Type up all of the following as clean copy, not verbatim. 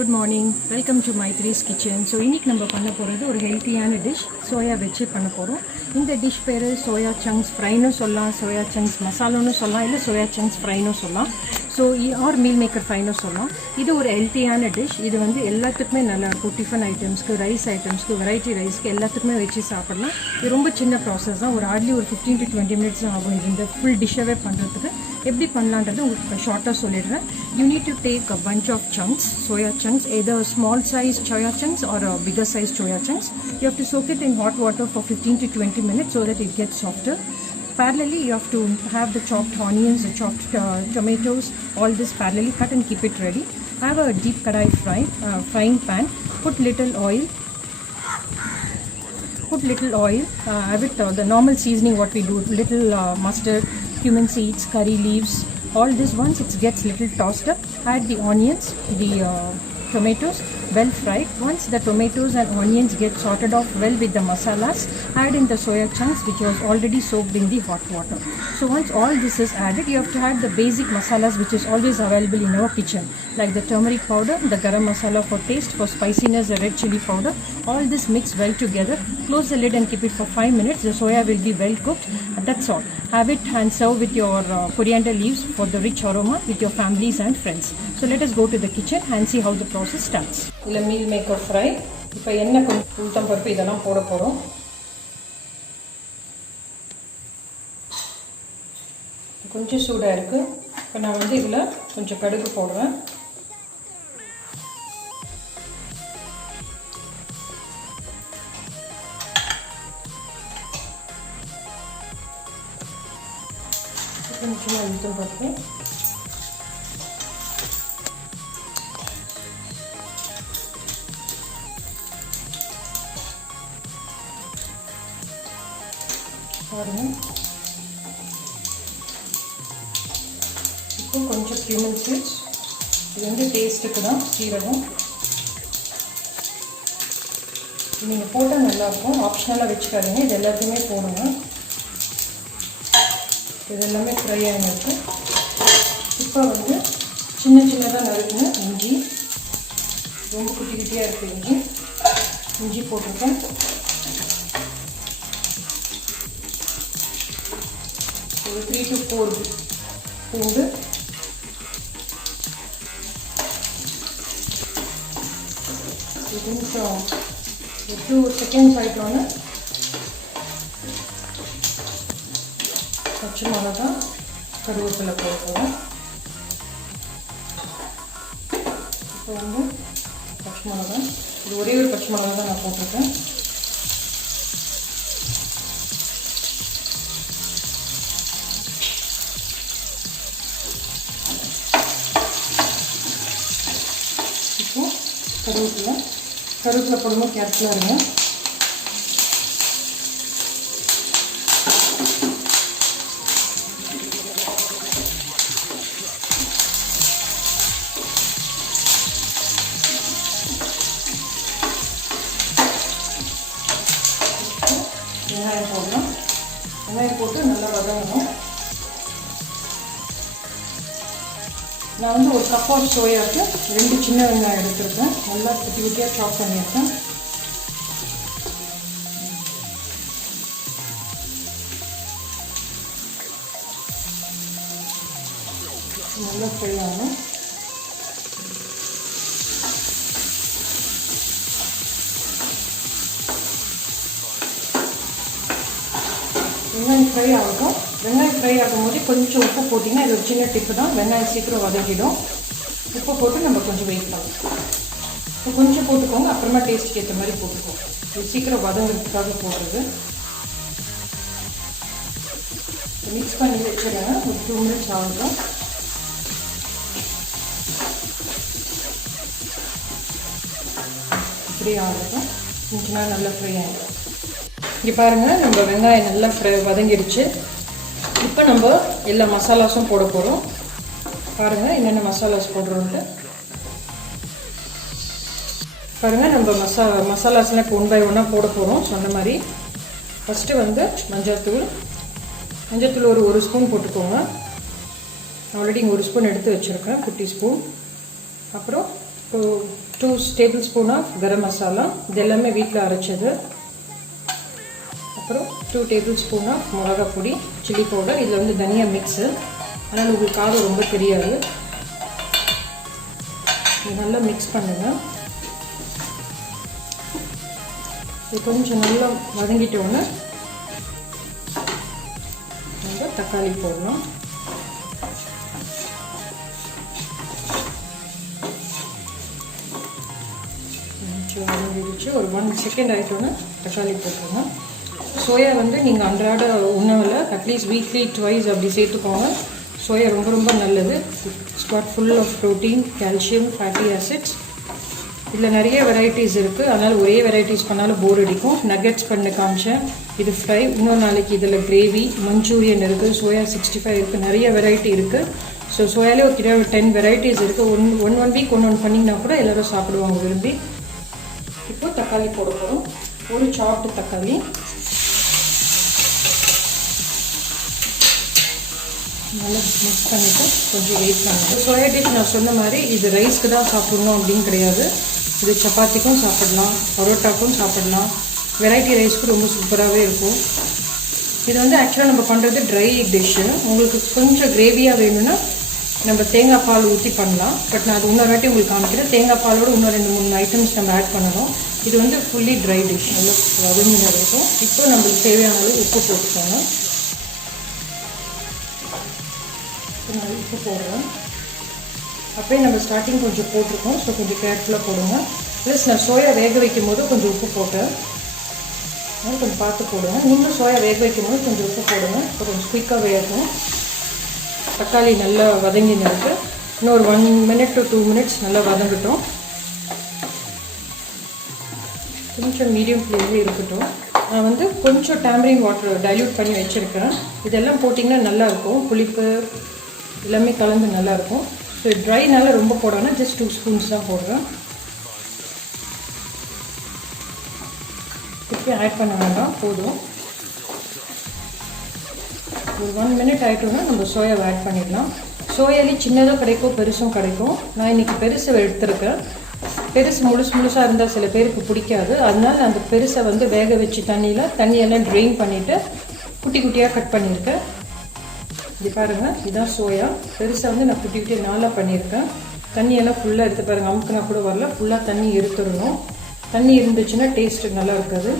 Good morning. Welcome to Maitri's kitchen. So இன்னைக்கு நம்ம பண்ண போறது ஒரு ஹெல்த்தியான டிஷ் சோயா வெச்சு பண்ண போறோம். இந்த டிஷ் பேரு சோயா சங்க்ஸ் ஃப்ரைன்னு சொல்லலாம், சோயா சங்க்ஸ் மசாலான்னு சொல்லலாம், இல்ல சோயா சங்க்ஸ் ஃப்ரைன்னு சொல்லலாம். ஸோ ஆர் மீல் மேக்கர் ஃப்ரைன்னு சொல்லலாம். இது ஒரு ஹெல்த்தியான டிஷ். இது வந்து எல்லாத்துக்குமே நல்லா இருக்கும். டிஃபன் ஐட்டம்ஸ்க்கு, ரைஸ் ஐட்டம்ஸ்க்கு, வெரைட்டி ரைஸ்க்கு எல்லாத்துக்குமே வச்சு சாப்பிடலாம். இது ரொம்ப சின்ன ப்ராசஸ் தான். ஒரு ஹார்ட்லி ஒரு 15 to 20 minutes ஆகும் இந்த ஃபுல் டிஷ்ஷாகவே பண்ணுறதுக்கு. எப்படி பண்ணலான்றது உங்களுக்கு ஷார்ட்டாக சொல்லிடுறேன். You need to take a bunch of chunks, soya chunks, either small size soya chunks or a bigger size soya chunks. You have to soak it in hot water for 15 to 20 minutes so that it gets softer. Parallelly, you have to have the chopped onions, the chopped tomatoes, all this parallelly cut and keep it ready. Have a deep kadai frying pan. Put little oil. Have it the normal seasoning what we do, little mustard, cumin seeds, curry leaves, all this. Once it gets little tossed up, add the onions, the tomatoes, well fried. Once the tomatoes and onions get sorted off well with the masalas, add in the soya chunks which was already soaked in the hot water. So once all this is added, you have to add the basic masalas which is always available in our kitchen, like the turmeric powder, the garam masala for taste, for spiciness, the red chili powder. All this mix well together. Close the lid and keep it for 5 minutes. The soya will be well cooked. That's all. Have it and serve with your coriander leaves for the rich aroma with your families and friends. So let us go to the kitchen and see how the process starts. The meal maker fry. இப்போ எண்ணெய் கொஞ்சம் உளுத்தம் பருப்பு இதெல்லாம் போட போறோம். கொஞ்சம் சூடா இருக்கு. இப்போ நான் வந்து இதுல கொஞ்சம் கடுகு போடுறேன். கொஞ்சம் உளுத்தம் பருப்பு, பாருங்க. இப்போ கொஞ்சம் cumin seeds. இது வந்து டேஸ்ட்டுக்கு தான் சீரகம். நீங்கள் போட்டால் நல்லாயிருக்கும். ஆப்ஷனலாக வச்சுக்காதீங்க. இது எல்லாத்தையுமே போடுங்க. இது எல்லாமே ஃப்ரை ஆகிருக்கு. இப்போ வந்து சின்னதாக நறுக்குங்க இஞ்சி. ரொம்ப குட்டி குட்டியாக இருக்குது இஞ்சி போட்டிருக்கேன். ஒரு 3 to 4 பூண்டு, கொஞ்சம் 2 seconds ஆகிட்டோன்னு பச்சை மிளகா, கருவேப்பிலை போடுவோம். இப்போ வந்து பச்சை மிளகா, இது ஒரே ஒரு பச்சை மிளகா தான் நான் போட்டிருக்கேன். இப்போ கருவேப்பிலை போடும்போது கேர்ஃபுல்லாக இருங்க. வெங்காயம் போடணும். வெங்காயம் போட்டு நல்லா வதங்கணும். நான் வந்து ஒரு கப் ஆஃப் சோயாவுக்கு 2 சின்ன வெங்காயம் எடுத்துருக்கேன். நல்லா குட்டி குட்டியாக சாப் பண்ணியிருக்கேன். நல்லா ஃப்ரை ஆகும். வெங்காயம் ஃப்ரை ஆகும். வெங்காயம் ஃப்ரை ஆகும்போது கொஞ்சம் உப்பு போட்டிங்கன்னா இது ஒரு சின்ன டிப்பு தான். வெங்காயம் சீக்கிரம் வதக்கிடும். உப்பு போட்டு நம்ம கொஞ்சம் வெயிட் பண்ணலாம். இப்போ கொஞ்சம் போட்டுக்கோங்க, அப்புறமா டேஸ்ட்டுக்கு ஏற்ற மாதிரி போட்டுக்கோங்க. இது சீக்கிரம் வதங்கிறதுக்காக போடுறது. மிக்ஸ் பண்ணி வச்சுருங்க. ஒரு 2 minutes ஆகும். ஃப்ரை ஆகும். கொஞ்ச நேரம் நல்லா ஃப்ரை ஆகிடும். இங்கே பாருங்கள், நம்ம வெங்காயம் நல்லா வதங்கிடுச்சு. இப்போ நம்ம எல்லா மசாலாஸும் போட போகிறோம். பாருங்கள் என்னென்ன மசாலாஸ் போடுறோன்ட்டு. பாருங்கள், நம்ம மசாலாஸ்லாம் இப்போ 1 by 1 போட போகிறோம். சொன்ன மாதிரி ஃபஸ்ட்டு வந்து மஞ்சள் தூள் ஒரு ஸ்பூன் போட்டுக்கோங்க. ஆல்ரெடி இங்கே 1 ஸ்பூன் எடுத்து வச்சுருக்கேன், குட்டி ஸ்பூன். அப்புறம் 2 tablespoon ஆஃப் கரம் மசாலா, இது எல்லாமே வீட்டில் அரைச்சது. அப்புறம் 2 tablespoon ஆஃப் மிளகா பொடி, சில்லி பவுடர். இதில் வந்து தனியா மிக்ஸு, அதனால் உங்களுக்கு காரம் ரொம்ப தெரியாது. இது நல்லா மிக்ஸ் பண்ணுங்க. இது கொஞ்சம் நல்லா வதங்கிட்டோன்னு நம்ம தக்காளி போடணும். கொஞ்சம் வதங்கிடுச்சு. ஒரு 1 செகண்ட் ஆகிட்டோன்னு தக்காளி போட்டுருங்க. சோயா வந்து நீங்கள் அன்றாட உணவில் அட்லீஸ்ட் வீக்லி ட்வைஸ் அப்படி சேர்த்துக்கோங்க. சோயா ரொம்ப ரொம்ப நல்லது. It's got full of protein, calcium, fatty acids. இதில் நிறைய வெரைட்டிஸ் இருக்குது, அதனால் ஒரே வெரைட்டிஸ் பண்ணாலும் போர் அடிக்கும். நகெட்ஸ் பண்ண காமிச்சேன், இது ஃப்ரை. இன்னொரு நாளைக்கு இதில் கிரேவி, மஞ்சூரியன் இருக்குது, சோயா 65 இருக்குது, நிறைய வெரைட்டி இருக்குது. ஸோ சோயாலே ஒரு 10 வெரைட்டிஸ் இருக்குது. ஒன் வீக் ஒன்று பண்ணிங்கன்னா கூட எல்லோரும் சாப்பிடுவாங்க விரும்பி. இப்போது தக்காளி போட போகிறோம். ஒரு சாப்டு தக்காளி. நல்லா மிக்ஸ் பண்ணிவிட்டு கொஞ்சம் வெயிட் பண்ணுங்கள். சோயா டிஷ் நான் சொன்ன மாதிரி இது ரைஸ்க்கு தான் சாப்பிடணும் அப்படின்னு கிடையாது. இது சப்பாத்திக்கும் சாப்பிடலாம், பரோட்டாக்கும் சாப்பிடலாம், வெரைட்டி ரைஸ்க்கு ரொம்ப சூப்பராகவே இருக்கும். இது வந்து ஆக்சுவலாக நம்ம பண்ணுறது ட்ரை டிஷ்ஷு. உங்களுக்கு கொஞ்சம் கிரேவியாக வேணும்னா நம்ம தேங்காய் பால் ஊற்றி பண்ணலாம். பட் நான் அது இன்னொரு வாட்டி உங்களுக்கு காமிக்கிறேன். தேங்காய் பாலோடு இன்னும் 2-3 ஐட்டம்ஸ் நம்ம ஆட் பண்ணணும். இது வந்து ஃபுல்லி ட்ரை டிஷ், நல்லா வதங்கின இருக்கும். இப்போ நம்மளுக்கு தேவையான அளவு உப்பு போட்டுக்கோங்க. உப்பு போடுறேன். அப்படியே நம்ம ஸ்டார்டிங் கொஞ்சம் போட்டிருக்கோம், ஸோ கொஞ்சம் கேர்ஃபுல்லாக போடுங்க. ப்ளஸ் நான் சோயா வேக வைக்கும் போது கொஞ்சம் உப்பு போட்டேன், கொஞ்சம் பார்த்து போடுங்க. இன்னும் சோயா வேக வைக்கும் போது கொஞ்சம் உப்பு போடுங்க, இப்போ கொஞ்சம் குயிக்காக வேகும். தக்காளி நல்லா வதங்கின்னு இருக்கு. இன்னும் ஒரு 1 minute to 2 minutes நல்லா வதங்கட்டும். கொஞ்சம் மீடியம் ஃப்ளேம்லேயே இருக்கட்டும். நான் வந்து கொஞ்சம் டேமரின் வாட்டர் டைல்யூட் பண்ணி வச்சுருக்கேன். இதெல்லாம் போட்டிங்கன்னா நல்லாயிருக்கும், புளிப்பு எல்லாமே கலந்து நல்லாயிருக்கும். ஸோ ட்ரைனால ரொம்ப போடாமல் ஜஸ்ட் 2 ஸ்பூன்ஸ் தான் போடுறேன். திருப்பி ஆட் பண்ண வேண்டாம், போதும். ஒரு 1 minute ஆகிட்டோன்னா நம்ம சோயாவை ஆட் பண்ணிடலாம். சோயாலே சின்னதாக கிடைக்கும், பெருசும் கிடைக்கும். நான் இன்றைக்கி பெருசு எடுத்துருக்கேன். பெருசு முழுசாக இருந்தால் சில பேருக்கு பிடிக்காது. அதனால அந்த பெருசை வந்து வேக வச்சு தண்ணியெல்லாம் ட்ரெயின் பண்ணிவிட்டு குட்டி குட்டியாக கட் பண்ணியிருக்கேன். இது பாருங்கள், இதுதான் சோயா. பெருசாக வந்து நான் குட்டி குட்டி 4 பண்ணியிருக்கேன். தண்ணியெல்லாம் ஃபுல்லாக எடுத்து பாருங்கள், அமுக்குனா கூட வரல. ஃபுல்லாக தண்ணி எடுத்துடணும். தண்ணி இருந்துச்சுன்னா டேஸ்ட்டு நல்லா இருக்காது.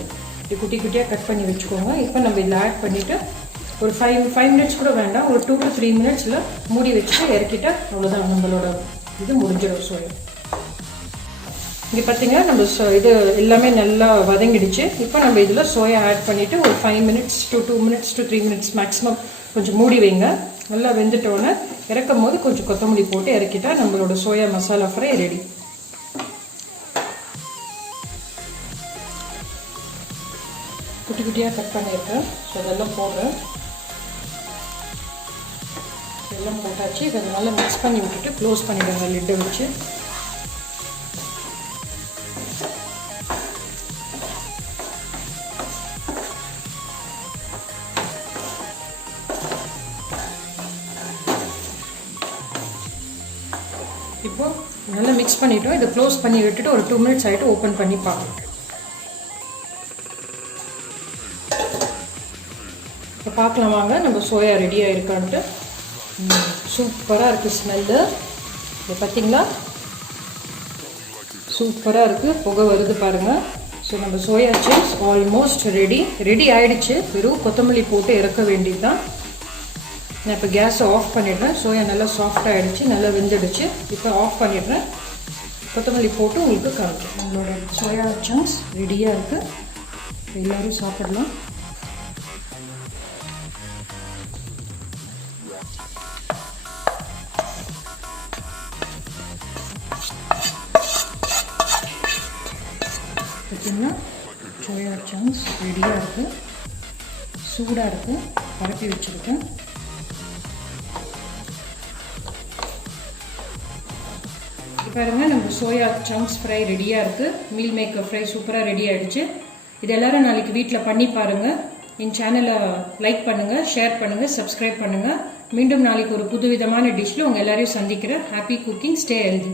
இது குட்டி குட்டியாக கட் பண்ணி வச்சுக்கோங்க. இப்போ நம்ம இதில் ஆட் பண்ணிவிட்டு ஒரு 5 minutes கூட வேண்டாம், ஒரு 2 to 3 minutesல மூடி வச்சுட்டு இறக்கிட்டா அவ்வளோதான், நம்மளோட இது முடிஞ்சிடும் சோயா. இங்கே பார்த்தீங்கன்னா நம்ம இது எல்லாமே நல்லா வதங்கிடுச்சு. இப்போ நம்ம இதில் சோயா ஆட் பண்ணிவிட்டு ஒரு 5 minutes to 2 minutes to 3 minutes maximum கொஞ்சம் மூடி வைங்க. நல்லா வெந்துட்டோன்னே இறக்கும் போது கொஞ்சம் கொத்தமல்லி போட்டு இறக்கிட்டா நம்மளோட சோயா மசாலா ஃப்ரை ரெடி. குட்டி குட்டியாக கட் பண்ணியிருக்கேன். ஸோ அதெல்லாம் போடுறேன். எல்லாம் போட்டாச்சு. இதை நல்லா மிக்ஸ் பண்ணி விட்டுட்டு க்ளோஸ் பண்ணிவிடுங்க லிட்டை வச்சு. இப்போ நல்லா மிக்ஸ் பண்ணிட்டோம். இதை க்ளோஸ் பண்ணி விட்டுட்டு ஒரு 2 minutes ஆகிட்டு ஓப்பன் பண்ணி பார்க்கலாம். இப்போ பார்க்கலாம் வாங்க, நம்ம சோயா ரெடியாக இருக்கான்ட்டு. சூப்பராக இருக்குது ஸ்மெல்லு. இது பார்த்தீங்களா, சூப்பராக இருக்குது, புகை வருது பாருங்கள். ஸோ நம்ம சோயா சிப்ஸ் ஆல்மோஸ்ட் ரெடி ஆகிடுச்சு. வெறும் கொத்தமல்லி போட்டு இறக்க வேண்டியது தான். நான் இப்போ கேஸை ஆஃப் பண்ணிடுறேன். சோயா நல்லா சாஃப்டாக ஆகிடுச்சு, நல்லா வெந்துடுச்சு. இப்போ ஆஃப் பண்ணிடுறேன். கொத்தமல்லி போட்டு உங்களுக்கு காமிக்கும். நம்மளோட சோயா சங்க்ஸ் ரெடியாக இருக்குது. எல்லோரும் சாப்பிடலாம். பார்த்தீங்கன்னா சோயா சங்க்ஸ் ரெடியாக இருக்குது, சூடாக இருக்குது, பரப்பி வச்சுருக்கேன். பாருங்க, நம்ம சோயா சங்க்ஸ் ஃப்ரை ரெடியாக இருக்குது. மீல் மேக்கர் ஃப்ரை சூப்பராக ரெடி ஆகிடுச்சு. இது எல்லோரும் நாளைக்கு வீட்டில் பண்ணி பாருங்கள். என் சேனலை லைக் பண்ணுங்கள், ஷேர் பண்ணுங்கள், சப்ஸ்கிரைப் பண்ணுங்கள். மீண்டும் நாளைக்கு ஒரு புதுவிதமான டிஷ்ஷில் உங்கள் எல்லாரையும் சந்திக்கிறேன். Happy cooking, stay healthy.